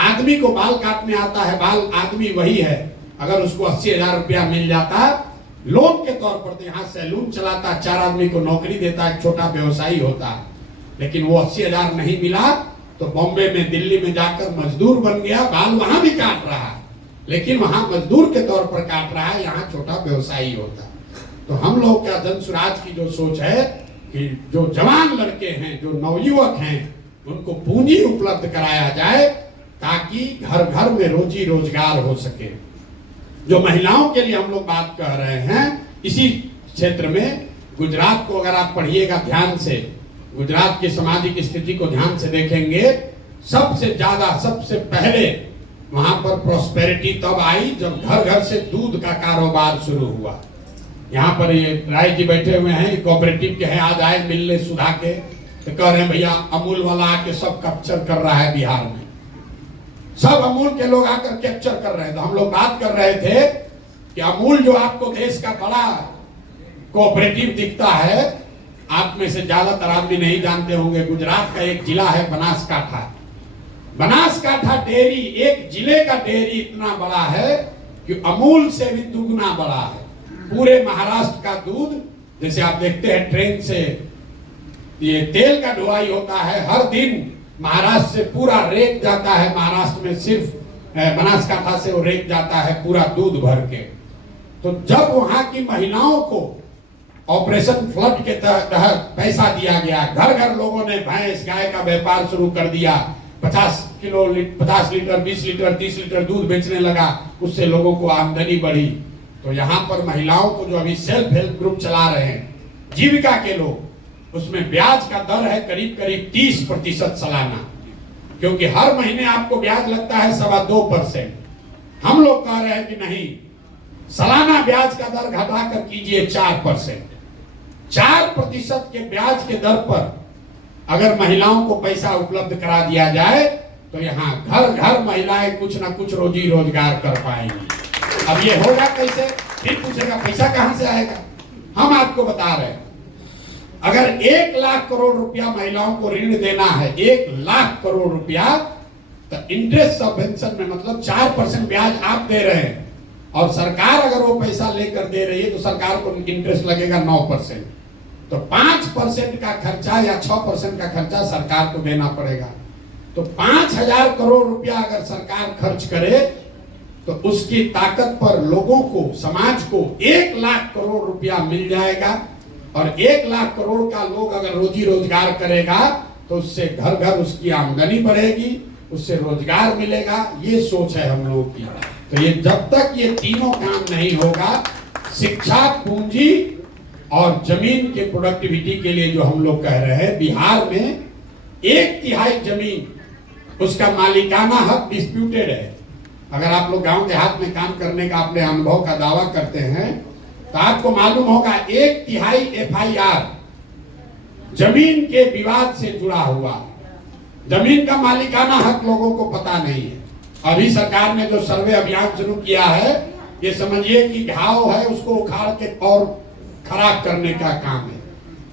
आदमी को बाल काटने आता है, बाल आदमी वही है, अगर उसको 80,000 रुपया मिल जाता लोन के तौर पर तो यहाँ सैलून चलाता, 4 आदमी को नौकरी देता, एक छोटा व्यवसायी होता। लेकिन वो 80,000 नहीं मिला तो बॉम्बे में दिल्ली में जाकर मजदूर बन गया, बाल वहां भी काट रहा है लेकिन वहां मजदूर के तौर पर काट रहा है, यहाँ छोटा व्यवसायी होता। तो हम लोग का जन सुराज की जो सोच है कि जो जवान लड़के हैं, जो नवयुवक हैं, उनको पूंजी उपलब्ध कराया जाए ताकि घर घर में रोजी रोजगार हो सके। जो महिलाओं के लिए हम लोग बात कह रहे हैं, इसी क्षेत्र में गुजरात को अगर आप पढ़िएगा ध्यान से, गुजरात की सामाजिक स्थिति को ध्यान से देखेंगे, सबसे ज्यादा सबसे पहले वहां पर प्रॉस्पेरिटी तब आई जब घर घर से दूध का कारोबार शुरू हुआ। यहाँ पर ये राय जी बैठे हुए हैं, कोऑपरेटिव के हैं, आज आए मिलने सुधा के, तो कह रहे हैं भैया अमूल वाला आके सब कैप्चर कर रहा है बिहार में, सब अमूल के लोग आकर कैप्चर कर रहे हैं। तो हम लोग बात कर रहे थे कि अमूल जो आपको देश का बड़ा कोऑपरेटिव दिखता है, आप में से ज्यादातर आदमी नहीं जानते होंगे, गुजरात का एक जिला है बनासकांठा। बनासकांठा डेयरी, एक जिले का डेयरी इतना बड़ा है कि अमूल से भी दुगना बड़ा है। पूरे महाराष्ट्र का दूध, जैसे आप देखते हैं ट्रेन से ये तेल का ढुलाई होता है, हर दिन महाराष्ट्र से पूरा रेक जाता है, महाराष्ट्र में सिर्फ बनासकांठा से वो रेक जाता है पूरा दूध भर के। तो जब वहां की महिलाओं को ऑपरेशन फ्लड के तहत पैसा दिया गया, घर घर लोगों ने भैंस गाय का व्यापार शुरू कर दिया, 50 लीटर 20 लीटर 30 लीटर दूध बेचने लगा, उससे लोगों को आमदनी बढ़ी। तो यहाँ पर महिलाओं को जो अभी सेल्फ हेल्प ग्रुप चला रहे हैं, जीविका के लोग, उसमें ब्याज का दर है करीब करीब 30% सालाना, क्योंकि हर महीने आपको ब्याज लगता है 2.25%। हम लोग कह रहे हैं कि नहीं, सालाना ब्याज का दर घटाकर कीजिए 4%। 4% के ब्याज के दर पर अगर महिलाओं को पैसा उपलब्ध करा दिया जाए तो यहाँ घर घर महिलाएं कुछ ना कुछ रोजी रोजगार कर पाएंगी। अब ये होगा कैसे? फिर पूछेगा पैसा कहां से आएगा? हम आपको बता रहे हैं, अगर 1 लाख करोड़ रुपया महिलाओं को ऋण देना है, 1 लाख करोड़ रुपया, तो इंटरेस्ट सबवेंशन में मतलब 4% ब्याज आप दे रहे हैं और सरकार अगर वो पैसा लेकर दे रही है तो सरकार को इंटरेस्ट लगेगा 9%। तो 5% का खर्चा या 6% का खर्चा सरकार को देना पड़ेगा। तो 5,000 करोड़ रुपया अगर सरकार खर्च करे तो उसकी ताकत पर लोगों को, समाज को 1 लाख करोड़ रुपया मिल जाएगा। और 1 लाख करोड़ का लोग अगर रोजी रोजगार करेगा तो उससे घर घर उसकी आमदनी बढ़ेगी, उससे रोजगार मिलेगा। ये सोच है हम लोगों की। तो ये जब तक ये तीनों काम नहीं होगा, शिक्षा, पूंजी और जमीन के प्रोडक्टिविटी के लिए जो हम लोग कह रहे हैं, बिहार में 1/3 जमीन उसका मालिकाना हक डिस्प्यूटेड है। अगर आप लोग गांव देहात में काम करने का अपने अनुभव का दावा करते हैं तो आपको मालूम होगा 1/3 FIR जमीन के विवाद से जुड़ा हुआ। जमीन का मालिकाना हक लोगों को पता नहीं है। अभी सरकार ने जो सर्वे अभियान शुरू किया है, ये समझिए कि घाव है उसको उखाड़ के और खराब करने का काम है।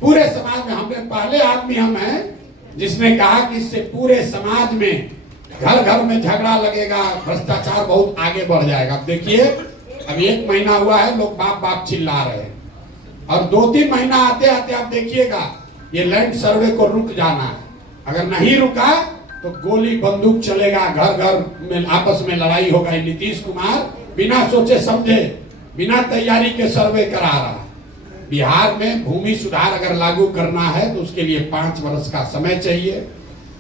पूरे समाज में हमने पहले आदमी हम हैं जिसने कहा कि इससे पूरे समाज में घर घर में झगड़ा लगेगा, भ्रष्टाचार बहुत आगे बढ़ जाएगा। अब देखिए, अभी 1 महीना हुआ है, लोग बाप बाप चिल्ला रहे हैं और 2-3 महीना आते आते आप देखिएगा ये लैंड सर्वे को रुक जाना है। अगर नहीं रुका तो गोली बंदूक चलेगा, घर घर में आपस में लड़ाई होगा। नीतीश कुमार बिना सोचे समझे, बिना तैयारी के सर्वे करा रहा है। बिहार में भूमि सुधार अगर लागू करना है तो उसके लिए 5 वर्ष का समय चाहिए।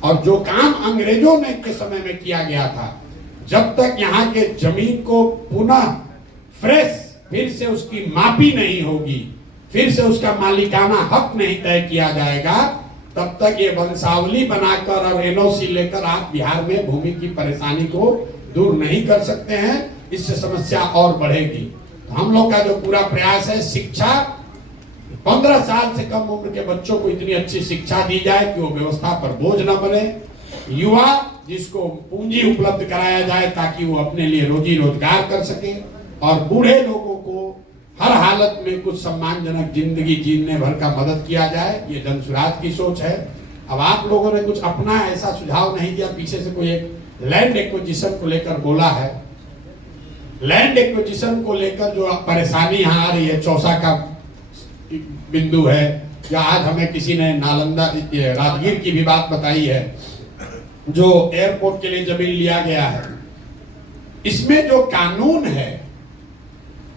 और जो काम अंग्रेजों ने के समय में किया गया था, जब तक यहाँ के जमीन को पुनः फ्रेश फिर से उसकी मापी नहीं होगी, फिर से उसका मालिकाना हक नहीं तय किया जाएगा, तब तक ये वंशावली बनाकर और NOC लेकर आप बिहार में भूमि की परेशानी को दूर नहीं कर सकते हैं। इससे समस्या और बढ़ेगी। तो हम लोग का जो पूरा प्रयास है, शिक्षा, 15 साल से कम उम्र के बच्चों को इतनी अच्छी शिक्षा दी जाए कि वो व्यवस्था पर बोझ न बने। युवा जिसको पूंजी उपलब्ध कराया जाए ताकि वो अपने लिए रोजी रोजगार कर सके। और बूढ़े लोगों को हर हालत में कुछ सम्मानजनक जिंदगी जीने भर का मदद किया जाए। ये जनसुराज की सोच है। अब आप लोगों ने कुछ अपना ऐसा सुझाव नहीं दिया। पीछे से कोई एक लैंड एक्विजिशन को लेकर बोला है। लैंड एक्विजिशन को लेकर जो परेशानी यहाँ आ रही है, चौसा का बिंदु है, या आज हमें किसी ने नालंदा राजगीर की भी बात बताई है, जो एयरपोर्ट के लिए जमीन लिया गया है। इसमें जो कानून है,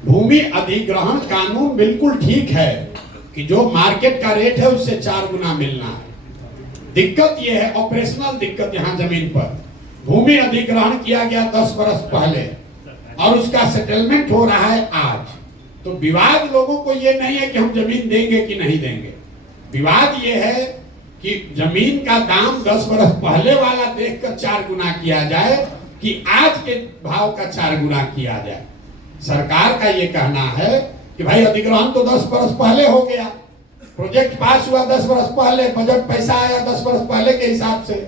भूमि अधिग्रहण कानून बिल्कुल ठीक है कि जो मार्केट का रेट है उससे 4 गुना मिलना है। दिक्कत यह है, ऑपरेशनल दिक्कत यहाँ जमीन पर, भूमि अधिग्रहण किया गया 10 वर्ष पहले और उसका सेटलमेंट हो रहा है आज। तो विवाद लोगों को ये नहीं है कि हम जमीन देंगे कि नहीं देंगे। विवाद ये है कि जमीन का दाम 10 वर्ष पहले वाला देखकर 4 गुना किया जाए कि आज के भाव का 4 गुना किया जाए। सरकार का ये कहना है कि भाई अधिग्रहण तो 10 वर्ष पहले हो गया, प्रोजेक्ट पास हुआ 10 वर्ष पहले, बजट पैसा आया 10 वर्ष पहले के हिसाब से,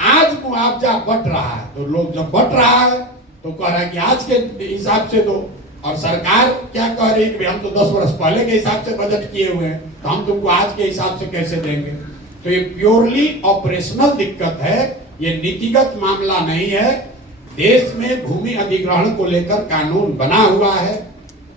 आज मुआवजा बट रहा है। तो लोग जब बट रहा है तो कह रहा है कि आज के हिसाब से दो। और सरकार क्या कह रही है कि हम तो 10 वर्ष पहले के हिसाब से बजट किए हुए हैं, तो हम तुमको आज के हिसाब से कैसे देंगे। तो ये प्योरली ऑपरेशनल दिक्कत है, ये नीतिगत मामला नहीं है। देश में भूमि अधिग्रहण को लेकर कानून बना हुआ है।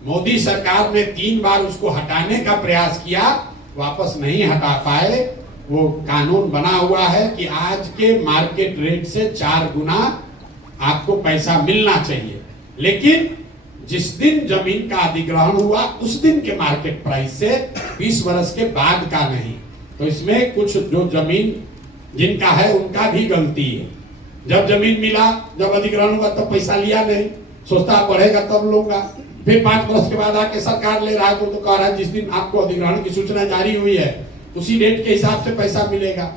मोदी सरकार ने 3 बार उसको हटाने का प्रयास किया, वापस नहीं हटा पाए। वो कानून बना हुआ है कि आज के मार्केट रेट से 4 गुना आपको पैसा मिलना चाहिए, लेकिन जिस दिन जमीन का अधिग्रहण हुआ उस दिन के मार्केट प्राइस से, 20 वर्ष के बाद का नहीं। तो इसमें कुछ जो जमीन जिनका है उनका भी गलती है। जब जमीन मिला, जब अधिग्रहण हुआ तब पैसा लिया नहीं, सोचता बढ़ेगा तब लूंगा। फिर 5 वर्ष के बाद आके सरकार ले रहा है तो कह रहा है जिस दिन आपको अधिग्रहण की सूचना जारी हुई है उसी डेट के हिसाब से पैसा मिलेगा।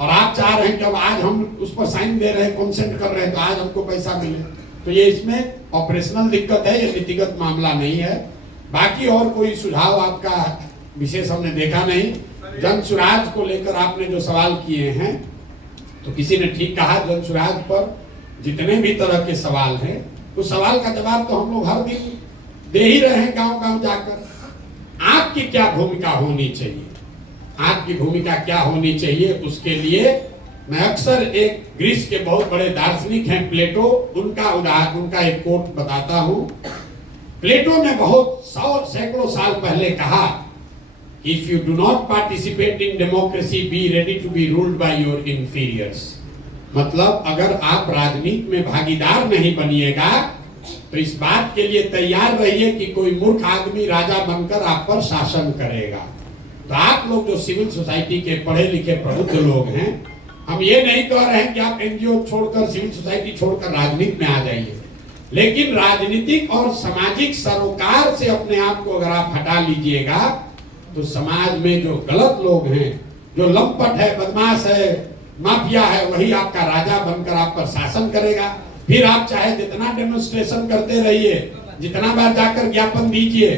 और आप चाह रहे हैं कि अब आज हम उस पर साइन दे रहे हैं, कंसेंट कर रहे हैं, तो आज हमको पैसा मिले। तो ये इसमें ऑपरेशनल दिक्कत है, ये नीतिगत मामला नहीं है। बाकी और कोई सुझाव आपका विशेष हमने देखा नहीं। जन सुराज को लेकर आपने जो सवाल किए हैं, तो किसी ने ठीक कहा, जन सुराज पर जितने भी तरह के सवाल हैं, उस सवाल का जवाब तो हम लोग हर दिन दे ही रहे हैं गांव गांव जाकर। आपकी क्या भूमिका होनी चाहिए, आपकी भूमिका क्या होनी चाहिए, उसके लिए मैं अक्सर एक ग्रीस के बहुत बड़े दार्शनिक हैं प्लेटो, उनका एक कोट बताता हूं। प्लेटो ने बहुत सैकड़ों साल पहले कहा, if you do not participate in democracy be ready to be ruled by your inferiors. मतलब अगर आप राजनीति में भागीदार नहीं बनिएगा तो इस बात के लिए तैयार रहिए कि कोई मूर्ख आदमी राजा बनकर आप पर शासन करेगा। तो आप लोग जो सिविल सोसाइटी के पढ़े लिखे प्रबुद्ध लोग हैं, हम ये नहीं कह रहे हैं कि आप एनजीओ छोड़कर, सिविल सोसाइटी छोड़कर राजनीति में आ जाइए, लेकिन राजनीतिक और सामाजिक सरोकार से अपने आप को अगर आप हटा लीजिएगा तो समाज में जो गलत लोग हैं, जो लंपट है, बदमाश है, माफिया है, वही आपका राजा बनकर आप पर शासन करेगा। फिर आप चाहे जितना डेमोन्स्ट्रेशन करते रहिए, जितना बार जाकर ज्ञापन दीजिए,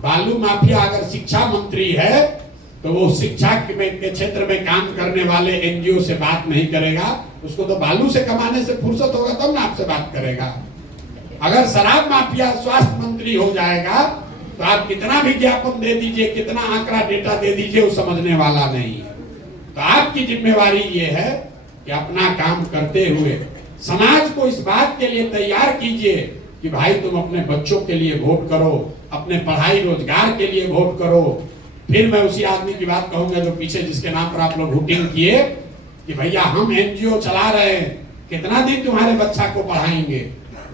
बालू माफिया अगर शिक्षा मंत्री है तो वो शिक्षा के क्षेत्र में काम करने वाले एनजीओ से बात नहीं करेगा, उसको तो बालू से कमाने से फुर्सत होगा तब ना आपसे बात करेगा। अगर शराब माफिया स्वास्थ्य मंत्री हो जाएगा तो आप कितना भी ज्ञापन दे दीजिए, कितना आंकड़ा डेटा दे दीजिए, वो समझने वाला नहीं है। तो आपकी जिम्मेवारी ये है कि अपना काम करते हुए समाज को इस बात के लिए तैयार कीजिए कि भाई तुम अपने बच्चों के लिए वोट करो, अपने पढ़ाई रोजगार के लिए वोट करो। फिर मैं उसी आदमी की बात कहूंगा जो पीछे जिसके नाम पर आप लोग वोटिंग किए कि भैया हम एनजीओ चला रहे हैं, कितना दिन तुम्हारे बच्चा को पढ़ाएंगे।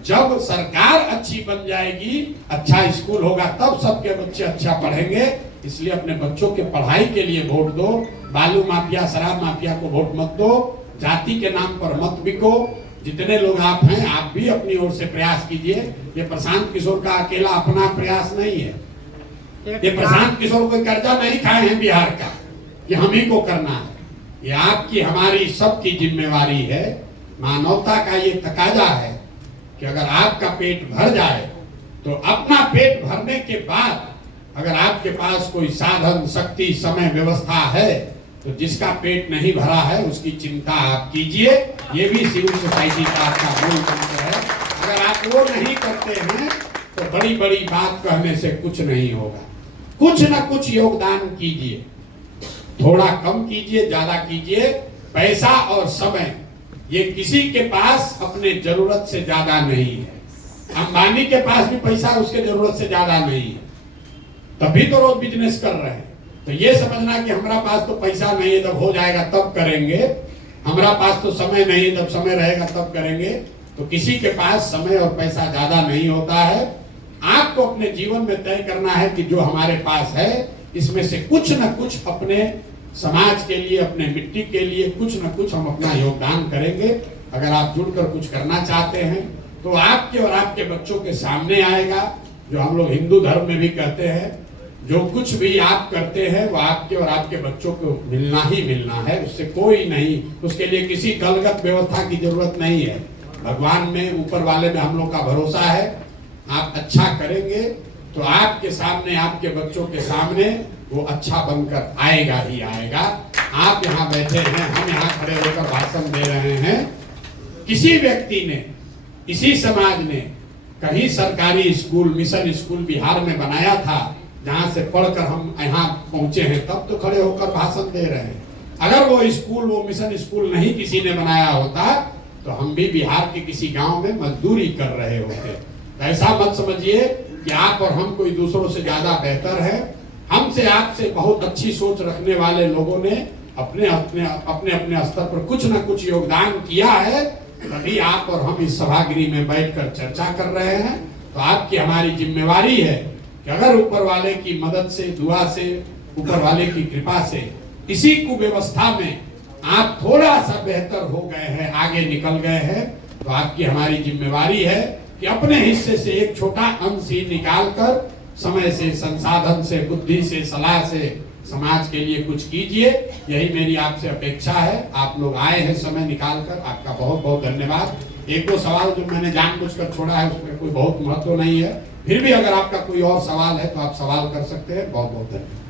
जब सरकार अच्छी बन जाएगी, अच्छा स्कूल होगा, तब सबके बच्चे अच्छा पढ़ेंगे। इसलिए अपने बच्चों के पढ़ाई के लिए वोट दो, बालू माफिया, शराब माफिया को वोट मत दो, जाति के नाम पर मत बिको। जितने लोग आप हैं, आप भी अपनी ओर से प्रयास कीजिए। ये प्रशांत किशोर का अकेला अपना प्रयास नहीं है, ये प्रशांत किशोर कोई कर्जा नहीं खाए हैं बिहार का, ये हम ही को करना है। ये आपकी हमारी सबकी जिम्मेवारी है। मानवता का ये तकाजा है कि अगर आपका पेट भर जाए तो अपना पेट भरने के बाद अगर आपके पास कोई साधन, शक्ति, समय, व्यवस्था है तो जिसका पेट नहीं भरा है उसकी चिंता आप कीजिए। ये भी सिविल सोसाइटी का आपका मूल मंत्र है। अगर आप वो नहीं करते हैं तो बड़ी बड़ी बात कहने से कुछ नहीं होगा। कुछ ना कुछ योगदान कीजिए, थोड़ा कम कीजिए, ज्यादा कीजिए। पैसा और समय ये किसी के पास अपने जरूरत से ज्यादा नहीं है। अंबानी के पास भी पैसा उसके जरूरत से ज्यादा नहीं है, तभी तो रोज बिजनेस कर रहे हैं। तो ये समझना कि हमारा पास तो पैसा नहीं है, जब हो जाएगा तब करेंगे, हमारा पास तो समय नहीं है, जब समय रहेगा तब करेंगे, तो किसी के पास समय और पैसा ज्यादा नहीं होता है। आपको अपने जीवन में तय करना है कि जो हमारे पास है इसमें से कुछ न कुछ अपने समाज के लिए, अपने मिट्टी के लिए कुछ न कुछ हम अपना योगदान करेंगे। अगर आप जुड़कर कुछ करना चाहते हैं तो आपके और आपके बच्चों के सामने आएगा। जो हम लोग हिंदू धर्म में भी कहते हैं, जो कुछ भी आप करते हैं वो आपके और आपके बच्चों को मिलना ही मिलना है, उससे कोई नहीं, उसके लिए किसी दलगत व्यवस्था की जरूरत नहीं है। भगवान में, ऊपर वाले में हम लोग का भरोसा है। आप अच्छा करेंगे तो आपके सामने, आपके बच्चों के सामने वो अच्छा बनकर आएगा ही आएगा। आप यहाँ बैठे हैं, हम यहाँ खड़े होकर भाषण दे रहे हैं। किसी व्यक्ति ने, किसी समाज ने कहीं सरकारी स्कूल, मिशन स्कूल बिहार में बनाया था जहां से पढ़कर हम यहाँ पहुंचे हैं, तब तो खड़े होकर भाषण दे रहे हैं। अगर वो स्कूल, वो मिशन स्कूल नहीं किसी ने बनाया होता तो हम भी बिहार के किसी गांव में मजदूरी कर रहे होते। ऐसा मत समझिए कि आप और हम कोई दूसरों से ज्यादा बेहतर है। हमसे, आपसे बहुत अच्छी सोच रखने वाले लोगों ने अपने अपने स्तर पर कुछ न कुछ योगदान किया है, तभी आप और हम इस सभागृह में बैठकर चर्चा कर रहे हैं। तो आपकी हमारी जिम्मेवारी है कि अगर ऊपर वाले की मदद से, दुआ से, ऊपर वाले की कृपा से इसी कुव्यवस्था में आप थोड़ा सा बेहतर हो गए हैं, आगे निकल गए हैं, तो आपकी हमारी जिम्मेवारी है कि अपने हिस्से से एक छोटा अंश ही निकाल कर समय से, संसाधन से, बुद्धि से, सलाह से समाज के लिए कुछ कीजिए। यही मेरी आपसे अपेक्षा है। आप लोग आए हैं समय निकाल कर, आपका बहुत बहुत धन्यवाद। एक दो सवाल जो मैंने जानबूझकर छोड़ा है उसमें कोई बहुत महत्व नहीं है, फिर भी अगर आपका कोई और सवाल है तो आप सवाल कर सकते हैं। बहुत बहुत धन्यवाद।